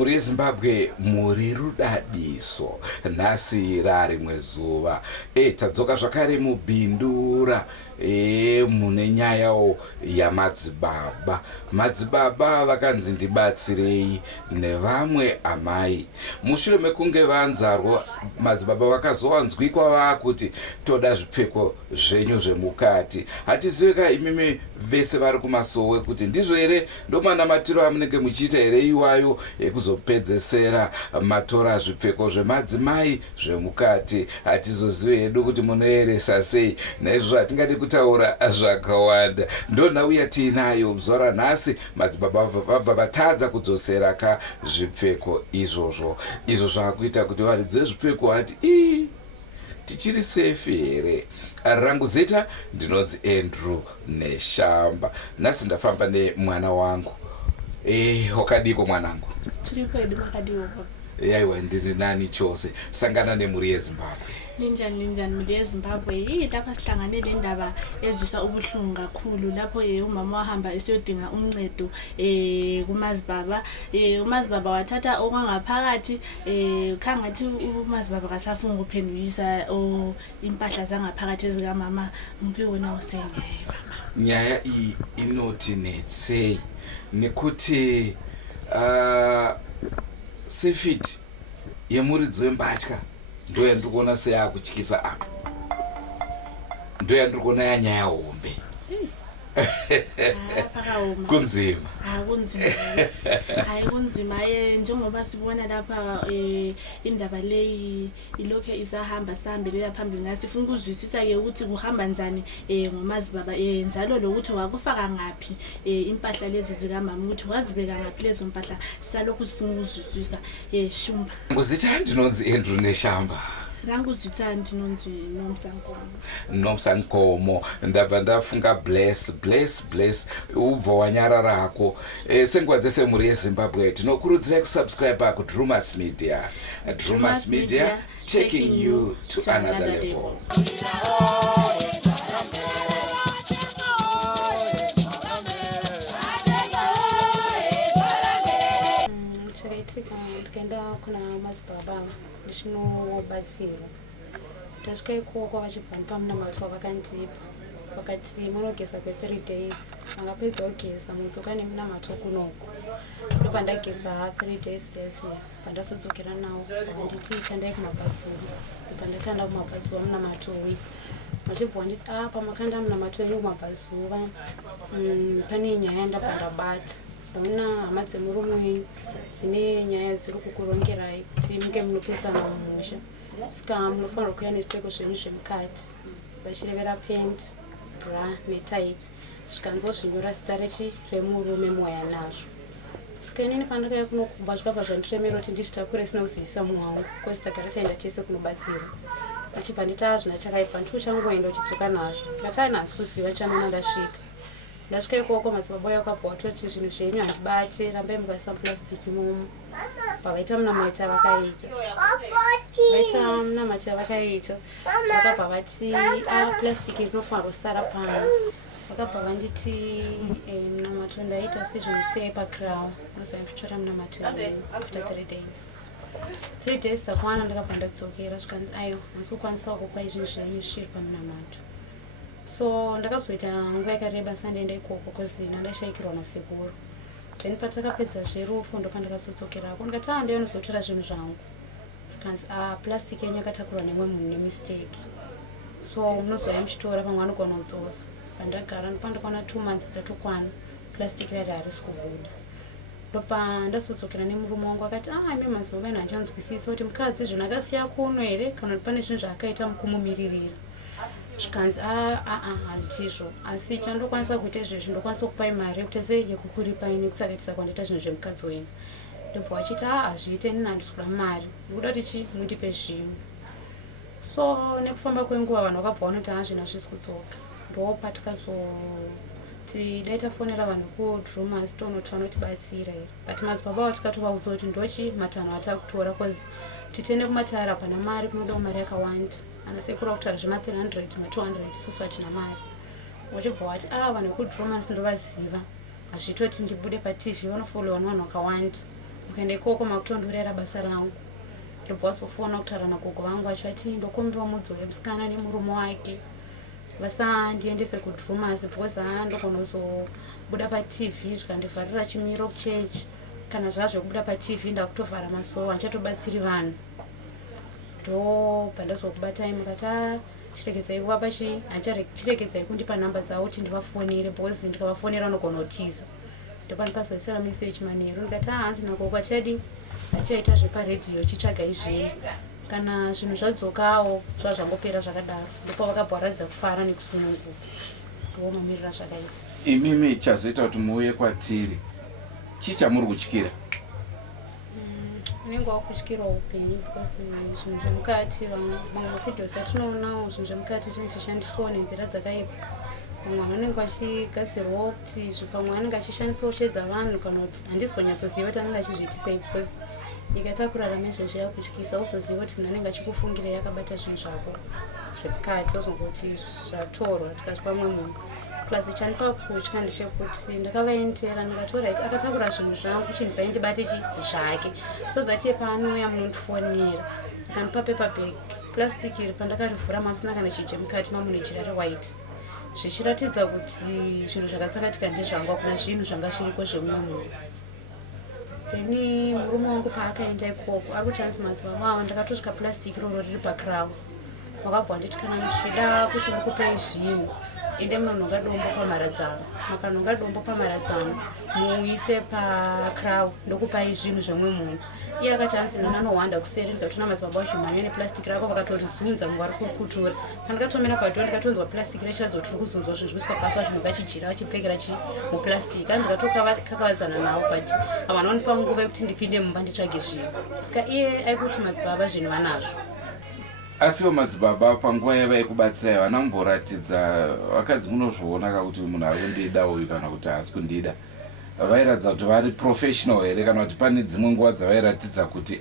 muri Zimbabwe muri rudadiso nhasi rarimwe zuva tadzoka zvakare mubhindura mune nyayawo yamadzibaba. Madzibaba vakanzi ndibatsirei nevamwe amai. Mushure mekunge vanzarwa madzibaba vakazowanzwikwa vakuti toda zvipfeko zvenyu zvemukati. Hatizivika imimi vese vari kumasowe kuti ndizvo here ndomanamatiro amunenge muchiita here iwayo ekuzopedzesera matora zvipfeko zvemadzimai zvemukati. Hatizozive hedu kuti munoeresa sei. Naizvozvo hatingadi kutaura zvakawanda. Ndonhauya tiinayo zuva nhasi madzibaba vabva vatadza kudzosera zvipfeko izvozvo. Izvo zvakuita kuti varidze zvipfeko hati tichiri safe here. Rangu zita ndinonzi Andrew Neshamba. Nhasi ndafamba nemwana wangu. Wakadiko mwanangu? Tiri kwedu makadiwo. Yaiwa ndiri nani chose. Sangana nemhuri yeZimbabwe. Ninjani mhuri yeZimbabwe. Lapha sihlanganele indaba ezwisa ubuhlungu kakhulu lapho umama wahamba esiyodinga uncedo kuMazibaba. uMazibaba wathatha okwangaphakathi khangathi uMazibaba kasafuna ukuphendukisa impahla zangaphakathi ezikamama. Mkuyiwona usengaye mama. Nyaya iyi inoti netsei nekuti sefiti yemuridzo wembatya ndo yandiri kuona seyakutyisa apa. Ndo yandiri kuona yanyaya hombe. Kunzima. Kunzima njengoba sibona lapha indaba leyi ilokho isahamba sambelela phambili ngasi sifuna ukuzwisisa ke ukuthi kuhamba njani ngoMazibaba njalo lokuthi wakufaka ngapi impahla lezi zikamama ukuthi wazibeka ngapi lezo mpahla salokhu sifuna ukuzwisisa. Shumba. Nguzitha ndinonzi Andrew Neshamba. Rangu zita ndinonzi Nomsankomo. Ndabva ndafunga bless ubva wanyarara hako. Senguva dzese muri yeZimbabwe tinokurudzirai kusubscribe kuDrumas Media. Drumas Media, taking you to another level. Ndikaenda kuna Mazibaba ndinobatsira. Tasvika ikoko vachibva pamunamato vakandipa vakati munogeza kwe3 days. Vakapedza kugeza mudzoka nemunamato kunoko. Ndopandageza 3 days yasiya pandazodzokera nawo vanditi kandai kumabhasuru. Pandakaenda kumabhasuru munamato vachibva vanditi pamakanda munamato enyu kumabhasuru pane nyaya ndapandabata. Ndaona hama dzemurume wenyu dzine nyaya dziri kukurongerai kuti munge munopesana mumusha. Saka munofanira kuuya nezvipfeko zvenyu zvemukati vachirevera pant, bra netight zvikanzozvinyora zita remurume mouya nazvo. Saka inini pandakauya kunokubva zvikabva zvandiremera kuti ndichitakure sina kuzivisa munhu wangu kozi tagara taenda tese kunobatsira. Achibva ndita zvina chakaipa ndiuchangoenda uchidzoka nazvo. Ndati hanasi kuziva chanona ndasvika. Ndasvika ikoko Madzibaba yakabva watoti zvinhu zvenyu handibate rambai mukaisa purasitiki mumo. Pavaita munamaita vakaita. Vakabva vati purasitiki rinofanira kusara pano. Vakabva vanditi munamato ndaita sezvinhu sei paCrown. Nozai kutora munamato after 3 days. 3 days dzakwana ndakabva ndadzokera zvikanzi aiwa hasi kukwanisa kupai zvinhu zvenyu zviri pamunamato. So ndakazoita nguva yakareba sandaenda ikoko kozina ndashayikirwa nasekuru. Then patakapedza zverufu ndopandakazodzokerako ndikati ndauya nozotora zvinhu zvangu. Kanzi plastic yenyu yakatakurwa nemwe munhu nemistake. So munozouya muchitora pamwe anogona kudzosa. Pandagara ndopandakaona 2 months dzatokwana plastic rari harisi kubuda. Ndopa ndazodzokera nemurume wangu akati imi Madzibaba ino handichanzwisisa kuti mukadzi zvinhu akasiya kuno here kana kuti pane zvinhu zvaakaita mukumumiririra. Zvikanzi handizvo asi chandokwanisa kuita izvezvi ndokwanisa kupai mari yekuti sei yekukuripai nekusakaitisa kwandaita zvinhu zvemukadzi wenyu. Ndobva vachiti hazviite nini handisi kuda mari ndikuda kuti mundipe zvinhu. So nekufamba kwenguva vanhu vakabva vanoti zvinhu hazvisi kudzoka. Ndopatikazoti dai tafonera vanhu kuDrumas toonoti vanotibatsira here. But Madzibaba vatikatovaudza kuti ndochi matanho atakutora kozi titende kumatara pana mari kunoda mari yakawanda. Anasekura kutaura zvema300 ma200 isusu hatina mari. Vachibva vati vanhu kuDrumas ndovaziva hazvitoti ndibude paTV vanofollowa nevanhu vakawanda. mukaenda ikoko makutondorera basa rangu ndobva wasofona kutaura nagogo vangu vachati ndokombiwa mudzore musikana nemurume wake vasandiendese kudrumas because ndogona kuzobuda patv zvikandivharira chimiro kuchechi kana zvazvekubuda patv ndakutovhara masowa handichatobatsiri vanhu ndobva ndazokubatai mukati chiregedzai kuva pachi handichiregedzai kundipa nhamba dzavo kuti ndivafonere because ndikavafonera vanogona kutiza ndopa ndikazoisira meseji manheru ndikati hanzi nagogo achadi hatichaita zveparedhiyo chitsvaga izvei kana zvinhu zvadzokawo zvazvangopera zvakadaro ndipo vakabva varatidza kufara nekusununguka ndomamirira zvakaita. Imimi chazoita kuti muuye kwatiri chichamuri kutyira? Unenge wakutyira upenyu because zvinhu zvemukati mamwe mafidhios atinoonawo zvinhu zvemukati zvinoshandiswawo nenzira dzakaipa. Mamwe vanenge vachigadzirwawo kuti pamwe vanenge vachishandisawo chedza vanhu kana kuti handizonyatsoziva kuti anenge achizviitisei because ikatakurarama izvozvo yakutyisa usoziva kuti munhu anenge achikufungirei akabata zvinhu zvako zvemukati ozongoti zvatorwa tikati pamwe munhu plus chanipa kutya ndechekuti ndakavaendera ndikatora iti akatakura zvinhu zvangu chindipai ndibate zvake so that iye paanouya munondifonera akanipa paperbag plastic iri pandakarivhura mamusina kana chinhu chemukati mamune jira rewhite zvichiratidza kuti zvinhu zvakatsakatika ndezvangu hakuna zvinhu zvanga zviriko zvemumwe munhu. Then murume wangu paakaenda ikoko ari kuti hanzi madzibaba vavo ndakatosvika plastic iroro riri pakrawo wakabva nditi kana muchida kuti ndikupei zvinhu ende munonhonga dombo pamharadzano makanhonga dombo pamharadzano muise pakrawo ndokupai zvinhu zvemwe munhu. Iye akati hanzi ndinanohwanda kuseri ndikatona madzibaba zvimhanya neplastic rako vakatorizunza munhu vari kukutura pandikatomira padho ndikatonzwa plastic rechiratidza kuti tiri kuzunzwa zvinhu zvikuiswa pasi zvinhu kachijira vachipfekera muplastic ani ndikatokakavadzana navo but havanonipa nguva yekuti ndipinde mumba nditsvage zvinhu saka iye aikuti madzibaba zvinhu vanazvo. Asiwo madzibaba panguva yavaikubatsirai vana mumboratidza vakadzi munozviona kakuti munhu ari kundida uyu kana kuti haasi kundida vairatidza kuti vari professional here kana kuti pane dzimwe nguva dzavairatidza kuti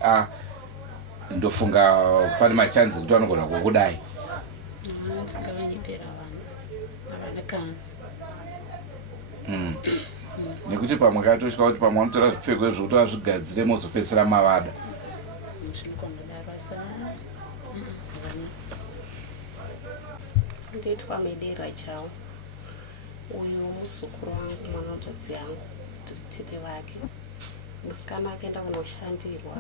ndofunga pane machanzi kuti vanogona kukudai? Nekuti pamwe katosvika kuti pamwe vanotora zvipfeko zvokuti vazvigadzire mozopedzisira mavada. Nditwa Medera chao uyu musukuru wangu mwanadzadzi yangu tete vake musikana akaenda kunoshandirwa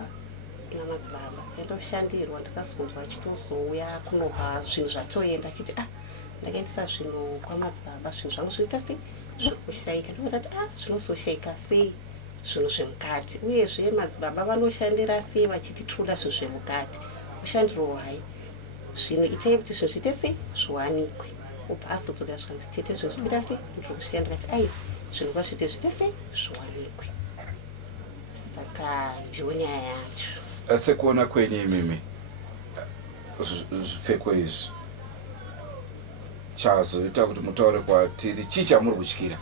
namadzibaba aenda kushandirwa ndakazonzwa achitozouya kunobva zvinhu zvatoenda achiti ndakaitisa zvinhu kwamadzibaba zvinhu zvangu zvinoita sei zviri kushaika ndikati zvinozoshaika sei zvinhu zvemukati uyezve madzibaba vanoshandira sei vachititula zvinhu zvemukati kushandirwai zvinhu itai kuti zvinhu zviite sei zviwanikwe ubva azodzokera zvikanzi tete zvinhu zvikuita sei ndiri kushiya ndikati zvinhu kwazviite zviite sei zviwanikwe. Saka ndiyo nyaya yacho. Sekuona kwenye imimi zvipfeko izvi chazoita kuti mutaure kwatiri chii chamuri kutyira?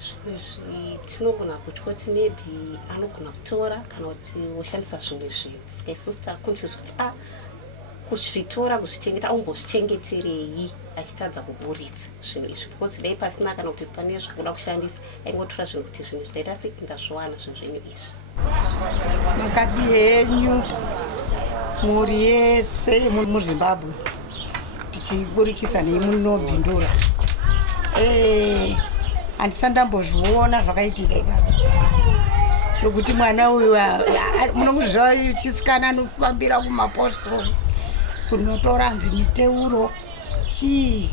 Zvinhu tinogona kutya kuti maybe anogona kutora kana kuti woshandisa zvimwe zvinhu saka isusu takonfuse kuti kuzvitora kuzvichengeta umbozvichengeterei achitadza kuburitsa zvinhu izvi because dai pasina kana kuti pane zvakuda kushandisa aingotora zvinhu kuti zvinhu zvitaita sei ndazviwana zvinhu zvenyu izvi. Makadi yenyu muri yese muZimbabwe tichiburikisa nemunobhindura handisandambozviona zvakaitika ipapo zvokuti mwana uyu munonguzviziva chisikana anofambira kumapostori kunotora nzimiteuro chii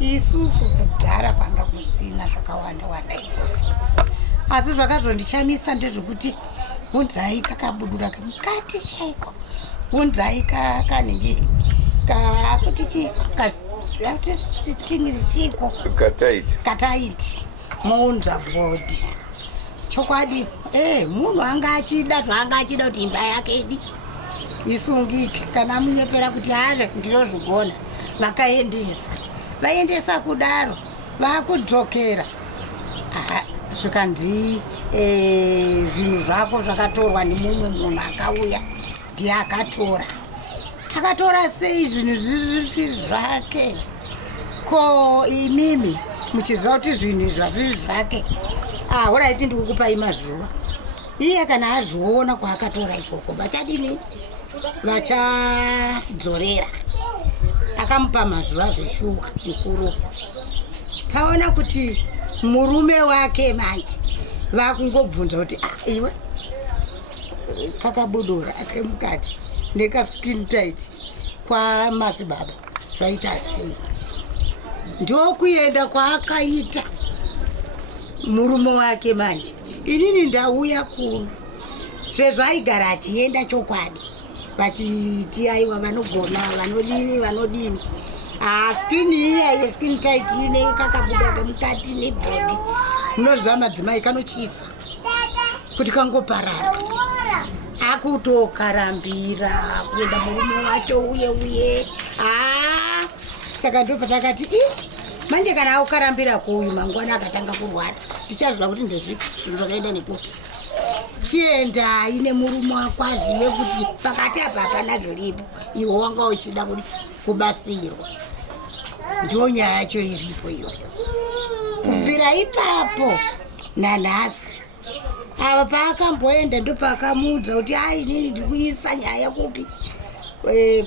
isusu kudhara panga kusina zvakawanda wanda izvozvo asi zvakazondichamisa ndezvekuti hunzai kakabudura kemukati chaiko hunzai kanenge kakuti chitingiri chiko kataiti mounza bhodhi chokwadi munhu anga achida zvaanga achida kuti imba yake idi isungike kana munyepera kuti hazve ndinozvigona vaendesa kudaro vakudzokera zvikanzi zvinhu zvako zvakatorwa nemumwe munhu akauya ndiye akatora sei zvinhu zvizvi zvake ko imimi muchiziva kuti zvinhu izvi zvazvizvi zvake oraiti ndikukupai mazuva iye kana azviona kwaakatora ikoko vachadini vachadzorera. Akamupa mazuva zveshuwa mukuru. Taona kuti murume wake manje vakungobvunza kuti iwe kakabudura ake mukati nekaskin tight kwamadzibaba zvaita sei. Ndokuenda kwaakaita murume wake manje. Inini ndauya kuno sezvo aigara achienda chokwadi vachiti aiwa vanogona vanodini skini iyayo skin tight ine kakabuda kemukati nebhodi. Munoziva madzimai kanochisa kuti kangoparara. Akutokarambira kuenda murume wacho uye saka ndopatakati manje kana aukarambira kuuyu mangwana akatanga kurwara tichaziva kuti ndezvipi zvinhu zvakaenda nekupi. Chiendai nemurume wako azive kuti pakati apa hapana zviripo, iwe wanga uchida kubasirwa. Ndo nyaya yacho iripo iyoyo. Kubvira ipapo nanhasi ava paakamboenda ndopakamuudza kuti inini ndikuisa nyaya kupi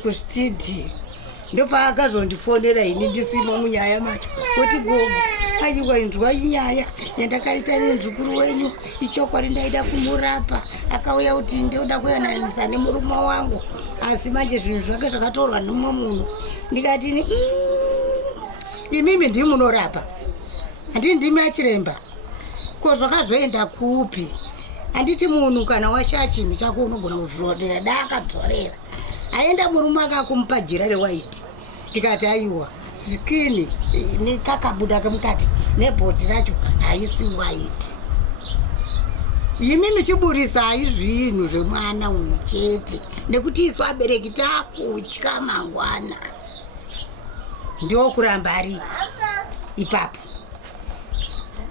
kusitidhi. Ndopaakazondifonera ini ndisimo munyaya macho kuti gogo aiwa inzwa inyaya yandakaita nenzukuru wenyu ichokwadi ndaida kumurapa akauya kuti ndoda kuyananisa nemurume wangu asi manje zvinhu zvake zvakatorwa nemumwe munhu. Ndikati imimi ndimi munorapa handii ndimi achiremba ko zvakazoenda kupi. Handiti munhu kana washaya chinhu chako unogona kuzvirodera da akadzorera aenda murume akakumupa jira rewaiti. Tikati aiwa skini nekakabuda kemukati nebhoti racho haisi waiti. Imimi chiburisa zvinhu zvemwana uyu chete nekuti isu abereki takutya mangwana. Ndokuramba ari ipapo.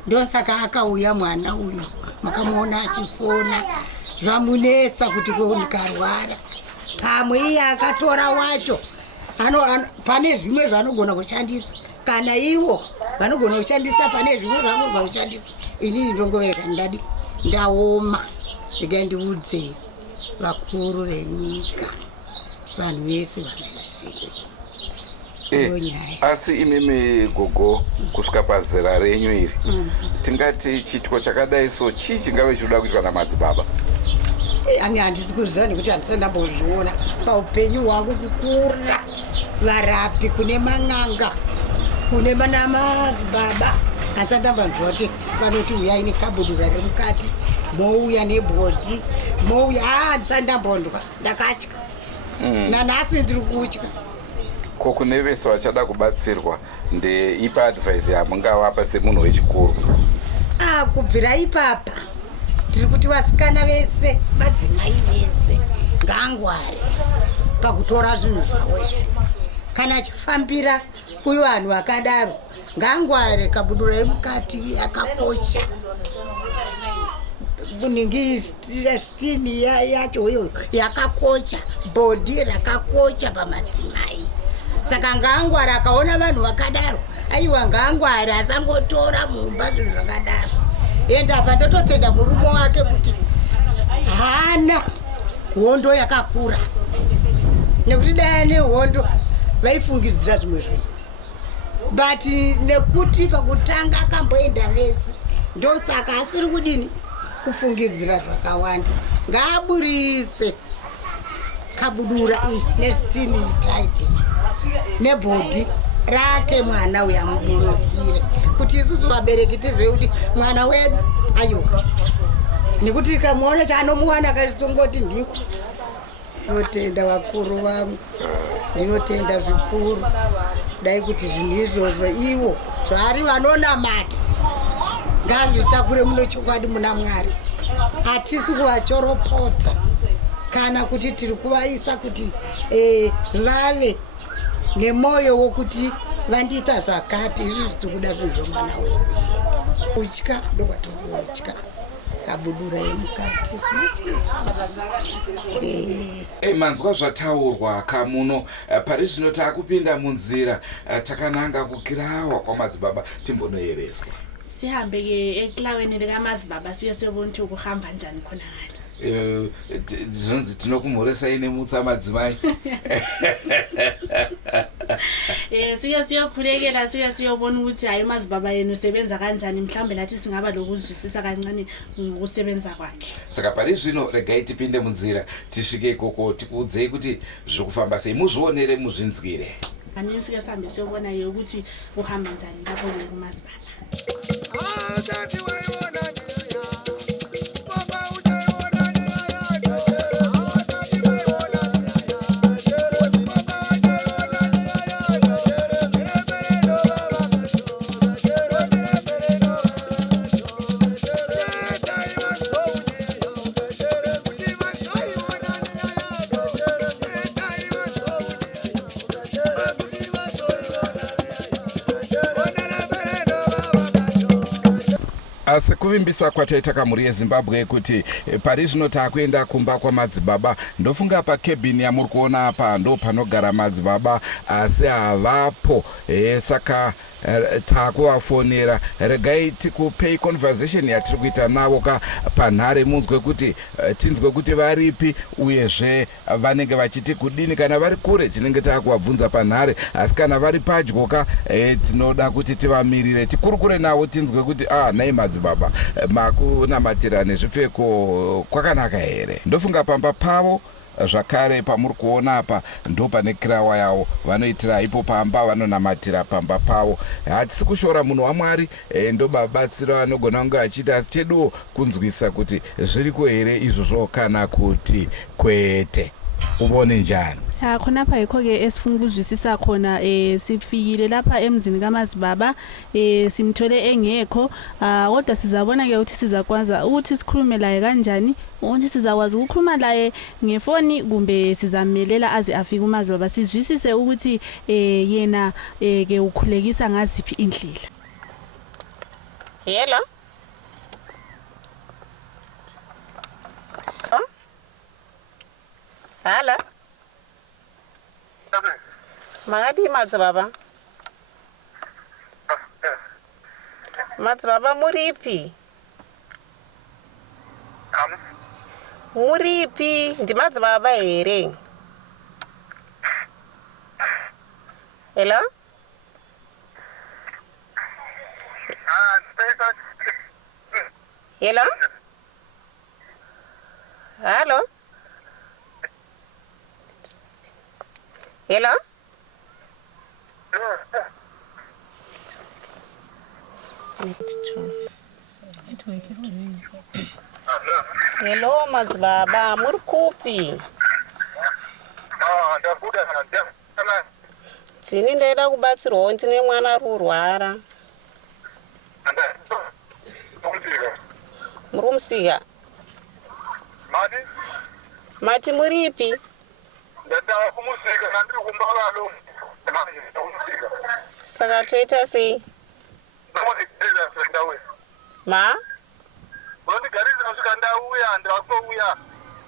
Ndosaka akauya mwana uyu makamuona achifona zvamunesa kuti konikarwara. Pamwe iye akatora wacho pane zvimwe zvanogona kushandisa kana iwo vanogona kushandisa pane zvimwe zvanogona kushandisa. Inini ndongovereka ndadi ndaoma rega ndiudze vakuru venyika vanhu vese vazvizive. Asi imimi gogo kusvika pazera renyu iri tingati chitiko chakadai so chii chingave chinoda kuitwa namadzibaba? Ani handisi kuziva nekuti handisati ndambozviona paupenyu hwangu kukura. Varapi kune man'anga kune namadzibaba handisati ndambanzwa kuti vanoti uyai nekabudura remukati mouya nebhodi mouya. Handisati ndambondwa ndakatya nanhasi ndiri kutya. Ko kune vese vachada kubatsirwa ndeipa advice yamungavapa semunhu wechikuru? Kubvira ipapa tiri kuti vasikana vese madzimai vese ngaangware pakutora zvinhu zvavo izvi. Kana achifambira kuvanhu vakadaro ngaangware. Kabudura yemukati yakakosha. Kuningi stini yacho iyoyo yakakosha. Bhodhi rakakosha pamadzimai. Saka ngaangware akaona vanhu vakadaro aiwa ngaangware asangotora mumba zvinhu zvakadaro. Enda apa ndototenda murume wake kuti hana hondo yakakura nekuti daya nehondo vaifungidzira zvimwe zvinhu. But nekuti pakutanga akamboenda vese ndosaka asiri kudini kufungidzira zvakawanda. Ngaaburise kabudura nestini tight nebhodi rake mwana uya muburusire kuti isusu vabereki tizive kuti mwana wedu aiwa nekuti kamuona chaanomuwana akazongoti ndiko. Ndinotenda vakuru vangu, ndinotenda zvikuru dai kuti zvinhu izvozvo ivo zvari vanonamata ngazvitakure muno chokwadi muna Mwari. Hatisi kuvachoropodza kana kuti tiri kuvaisa kuti vave nemoyo wokuti vandiita zvakati. Izvi tikuda zvinhu zvomwana wedu chete. Kutya ndokwatiri kutya kabudura yemukati manzwa zvataurwa kamuno pari zvino taakupinda munzira takananga kukirawa kwamadzibaba timbonoerezwa. sihambe ke eklaweni likaMazibaba siyobona ukuthi ukuhamba njani khona ngale. Zvonzi tinokumhoresa ine mutsa madzimai. Siyokhulekela siyobona ukuthi hayi uMazibaba yena usebenza kanjani, mhlawumbe nathi singaba lokuzwisisa kancane ngokusebenza kwakhe. Saka pari zvino regai tipinde munzira tisvike ikoko tikuudzei kuti zvokufamba sei, muzvionere muzvinzwire. Ani sike sihambe siyobona ye ukuthi uhamba njani lapho ke kuMazibaba. Sekuvimbisa kwataita kamuri yeZimbabwe kuti pari zvino takuenda kumba kwaMadzibaba. Ndofunga pakebhini yamuri kuona apa ndo panogara Madzibaba asi havapo, saka takuvafonera. Regai tikupei conversation yatiri kuita navo ka panhare munzwe kuti tinzwe kuti varipi uyezve vanenge vachiti kudini. Kana vari kure tinenge takuvabvunza panhare, asi kana vari padyo ka tinoda kuti tivamirire tikurukure navo tinzwe kuti nai Madzibaba makunamatira nezvipfeko kwakanaka here. Ndofunga pamba pavo zvakare pamuri kuona apa ndo pane kirawa yavo vanoitira ipo pamba vanonamatira pamba pavo. Hatisi kushora munhu waMwari, ndo mabatsiro anogona kunge achiita, asi cheduwo kunzwisa kuti zviriko here izvozvo kana kuti kwete. Ubone njani? Khona pha yikho ke esifuna ukuzwisisa khona sifikile lapha emzini kaMazibaba simthole engekho, kodwa sizabona ke ukuthi sizakwazi ukuthi sikhulume laye kanjani, ukuthi sizakwazi ukukhuluma laye ngefoni kumbe sizamelela aze afike uMazibaba sizwisise ukuthi yena ke ukhulekisa ngaziphi indlela. Hello. Hala. Magadi Madzibaba. Madzibaba muripi? Muripi? Ndi Madzibaba here? Hello? Hello? Hello? Hello? Hello Madzibaba, muri kupi? Dzini ndaida kubatsirwawo ndine mwana ari kurwara. Muri Musika? Mati muripi? Saka toita sei? Ma?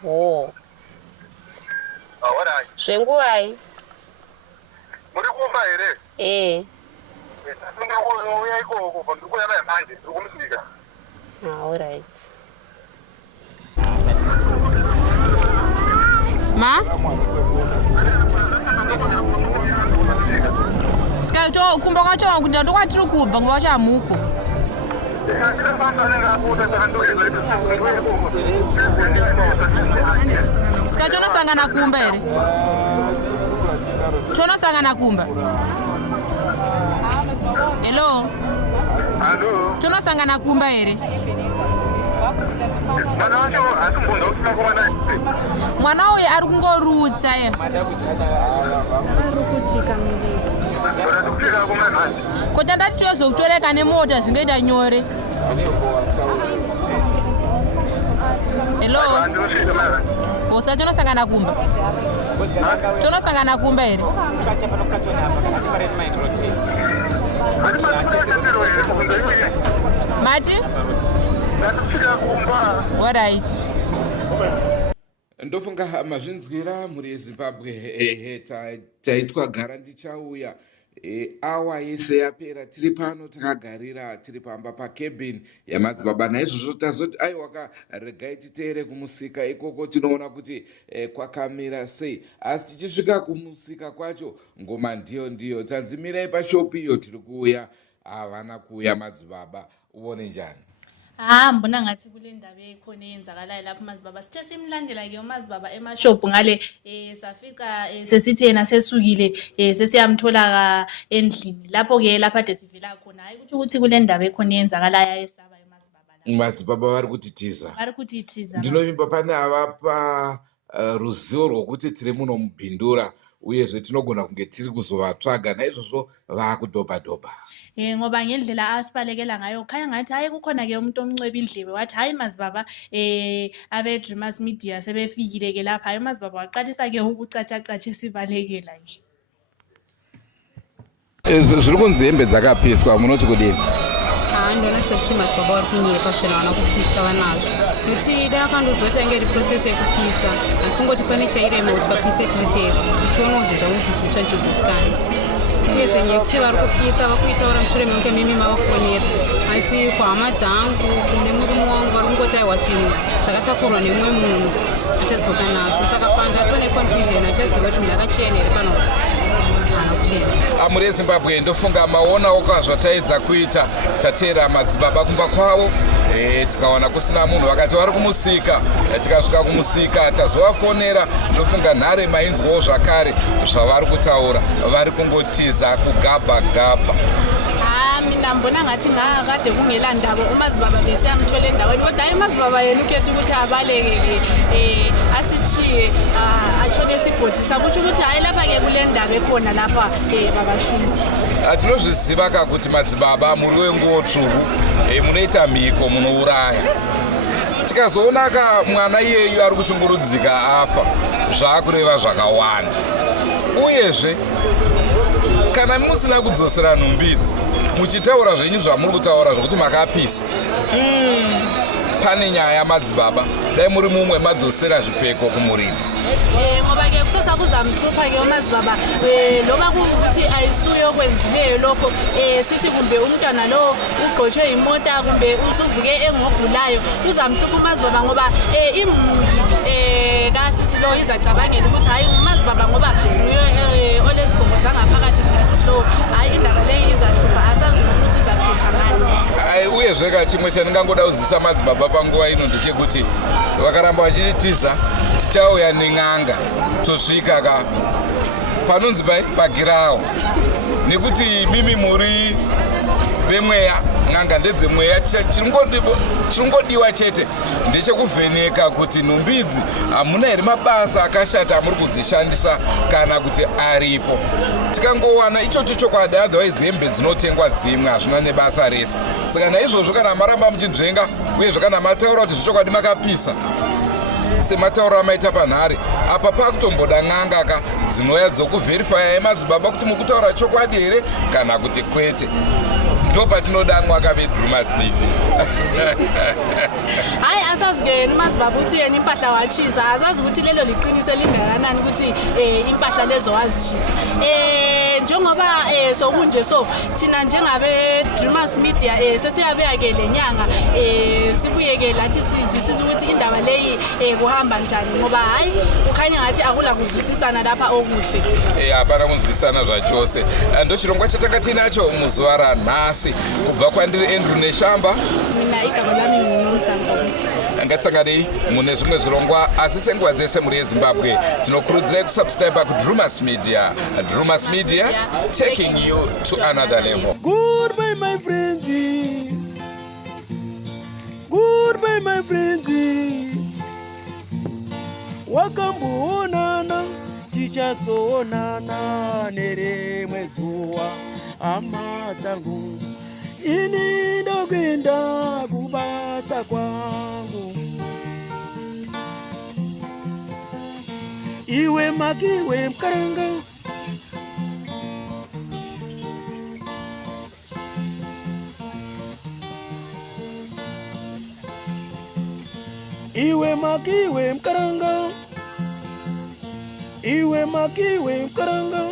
Oh. Zvenguvai? All right. Ma? Skato kumba kwacho kuti ndokwatiri kubva nguva chamuko. Skato unosangana kumba here? Tonosangana kumba? Hello? Tonosangana kumba here? Mwana uyu ari kungorutsa ye. Kota ndati tozokutoreka nemota zvingoita nyore. Hello? Osa tonosangana kumba? Tonosangana kumba here? Mati? All right. Ndofunga mazvinzwira muri yeZimbabwe taitwa gara ndichauya awa yese yapera tiri pano takagarira tiri pamba pakebhini yamadzibaba. Naizvozvo tazoti aiwa regai titeere kumusika ikoko tinoona kuti kwakamira sei. Asi tichisvika kumusika kwacho ngoma ndiyo tanzimirai pashopi iyo tiri kuuya. Havana kuuya madzibaba, uone njani? Mbona ngathi kule ndaba ekhona eyenzakalayo lapho mazibaba sithe simlandela ke umazibaba emashop ngale safika sesithi yena sesukile sesiyamthola endlini lapho ke lapha de sivela khona. Hayi kuthi ukuthi kule ndaba ekhona eyenzakalayo ayesaba emazibaba la. Madzibaba vari kutitiza. Ndinovimba pane avapa ruzivo rwokuti tiri muno mubhindura uyezve tinogona kunge tiri kuzovatsvaga. Naizvozvo vaakudhobhadhobha. Ngoba ngendlela asibalekela ngayo khanya ngathi hayi kukhona ke umuntu omncweba indlebe wathi hayi mazibaba abe Dreamers Media sebefikile ke lapha. Hayi mazibaba waqalisa ke ukucatshacatsha esibalekela ke. Zviri kunzi hembe dzakapiswa, munoti kudini? Ndona sekuti mazibaba vari kunyepa zvino vana kupisa vanazvo. Kuti dakandodzoti ainge iri process yekupisa. Handifungoti pane chairema kuti vapise tiri tese. Tichionawo zvezvangu zvichiitwa njogosikana. Uyezve nyekuti vari kupisa vakuitaura mushure mekunge mimi mavafonera. Asi kuhama dzangu nemurume wangu vari kungoti aiwa zvinhu zvakatakurwa nemumwe munhu achadzoka nazvo. Saka panga tone confusion achaziva kuti munhu akachena here kana kuti haana kuchena. Muri eZimbabwe ndofunga maonawo kwazvataedza kuita tateera madzibaba kumba kwavo. Tikawana kusina munhu vakati vari kumusika. Tikasvika kumusika tazovafonera ndofunga nhare mainzwawo zvakare zvavari kutaura. Vari kungotiza kugabha. Mina mbona ngathi ngakade kungela ndaba umazibaba besiyamthola endaweni kodwa hayi umazibaba yena ukhetha ukuthi abaleke asichiye atshone esibhodisa kutsho ukuthi hayi lapha ke kule ndaba ekhona lapha babashuma. Tinozviziva kakuti madzibaba muri wenguo tsvuku munoita mhiko munouraya. Tikazoona ka mwana iyeyu ari kushungurudzika afa zvaakureva zvakawanda. Uyezve kana musina kudzosera nhumbi muchitaura zvenyu zvamuri kutaura zvokuti makapisa, pane nyaya madzibaba. Dai muri mumwe madzosera zvipfeko kumuridzi. Ngoba ke kusasa kuzamhlupha ke umazibaba loba kuukuthi ayisuyo kwenzileyo lokho sithi kumbe umntwana lo ugqotshwe imota kumbe usuvuke engogulayo uzamhlupha umazibaba ngoba imuli kasisi lo izacabangela ukuthi hayi umazibaba ngoba nguye olesigqoko zangaphakathi zikasisi lo hayi indaba leyi izahlupha asazi ukuthi izaphetha ngani. Uyezve ka chimwe chandingangoda kuzisa madzibaba panguva ino ndechekuti vakaramba vachitiza tichauya nen'anga tosvika ka panonzi pagirawo nekuti mimi muri vemweya n'anga ndedzemweya. Chiringodiwa chete ndechekuvheneka kuti nhumbi idzi hamuna here mabasa akashata amuri kudzishandisa kana kuti aripo. Tikangowana ichocho chokwadi, otherwise hembe dzinotengwa dzimwe hazvina nebasa rese. Saka naizvozvo kana maramba muchidzenga uyezve kana mataura kuti zvichokwadi makapisa sematauro amaita panhare apa pakutomboda n'anga ka dzinouya dzokuvherifaya emadzibaba kuti mukutaura chokwadi here kana kuti kwete. Ndo patinoda mwaka veDreamers Media. Hayi asazi ke umazibaba uthi yena impahla wachiza azazi ukuthi lelo liqinise lingakanani ukuthi impahla lezo wazichiza. Njengoba sokunje so thina njengabe Dreamers Media sesiyabeka ke lenyanga sibuye ke lathi sizwisisa ukuthi indaba leyi kuhamba njani ngoba hayi ukhanya ngathi akula kuzwisisana lapha okuhle. Hapana kunzwisisana zvachose. Ndochirongwa chatakati nacho muzuva ranhasi kubva kwandiri Andrew Neshamba. Mina igama lami nguNomsango. Ngatisanganei mune zvimwe zvirongwa asi senguva dzese muri eZimbabwe tinokurudzirai kusubscribe kuDreamers Media. Dreamers Media taking you to another level. Goodbye my friends. Goodbye my friends. Wakamboonana tichazoonana nerimwe zuva hama dzangu. Ini ndokuenda kubasa kwangu. Iwe makiwe mkaranga. Iwe makiwe mkaranga. Iwe makiwe mkaranga.